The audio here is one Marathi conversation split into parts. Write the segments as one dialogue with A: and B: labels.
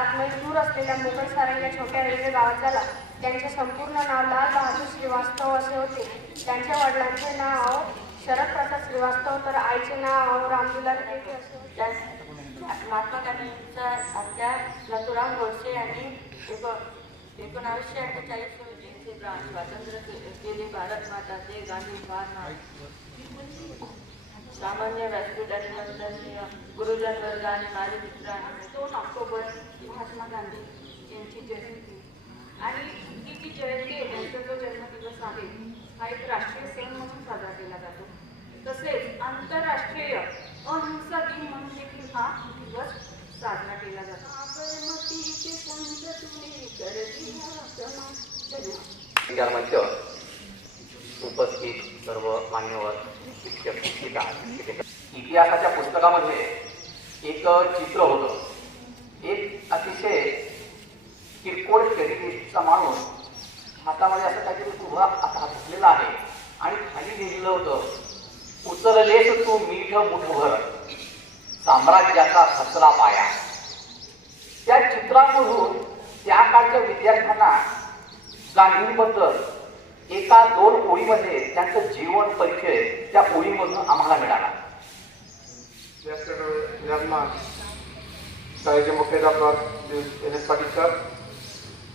A: सात मैल दूर असलेल्या मुघल या छोट्या रेल्वे गावात झाला त्यांचे संपूर्ण नाव लाल बहादूर श्रीवास्तव असे होते. त्यांच्या वडिलांचे नाव शरद प्रसाद श्रीवास्तव तर आईचे नाव रामदुलाल पेटे असे
B: महात्मा गांधींचा आत्या नथुराम गोडसे यांनी एक एकोणावीसशे अठ्ठेचाळीस रोजी स्वातंत्र्य केले भारत माता ते गांधी महात्मा सामान्य व्यासपीठ आणि वंदनीय गुरुजन वर्ग आणि माझे मित्र आणि दोन ऑक्टोबर महात्मा गांधी यांची जयंती. आणि ही जी जयंती आहे त्यांचा जो जन्मदिवस आहे हा एक राष्ट्रीय सण म्हणून साजरा केला जातो. तसेच आंतरराष्ट्रीय अहिंसा दिन म्हणून देखील हा दिवस साजरा केला जातो. संत
C: उपस्थित सर्व मान्यवर शिक्षक शिक्षिका इतिहासाच्या पुस्तकामध्ये एक चित्र होतं. एक अतिशय किरकोळ शैलीचा माणूस हातामध्ये असं काहीतरी उभा आता घातलेला आहे आणि खाली लिहिलेलं होतं उचललेच तू मीठ मुठभर साम्राज्याचा खचला पाया. त्या चित्रामधून त्या काळच्या विद्यार्थ्यांना गांधींबद्दल एका दोन ओळीमध्ये त्यांचं जीवन परिचय त्या ओळीमधून आम्हाला मिळाला.
D: शाळेचे मुख्याध्यापक एन एस पाटील सर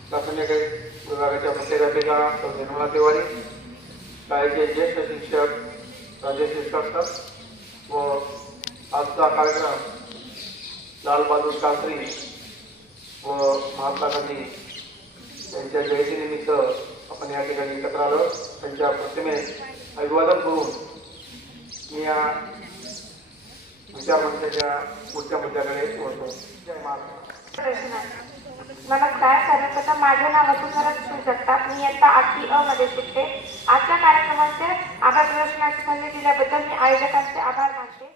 D: प्राथमिक विभागाच्या मुख्याध्यापिका सौ निर्मला तिवारी शाळेचे ज्येष्ठ शिक्षक राजेश शिरकर सर व आजचा कार्यक्रम लालबहादूर शास्त्री व महात्मा गांधी यांच्या जयंतीनिमित्त आपण या ठिकाणी एकत्र आलो. त्यांच्या प्रतिमेस अभिवादन करून मी या विचारमंचाच्या पुढच्या मुद्द्याकडे पोहोचतो जय महाराष्ट्र
A: नमस्कार सर्वप्रथम माझे नाव वसुंधरा शिवजगताप मी इयत्ता आठवी अ मध्ये शिकते. आजच्या कार्यक्रमाचे आभार प्रदर्शनाची संधी दिल्याबद्दल मी आयोजकांचे आभार मानते.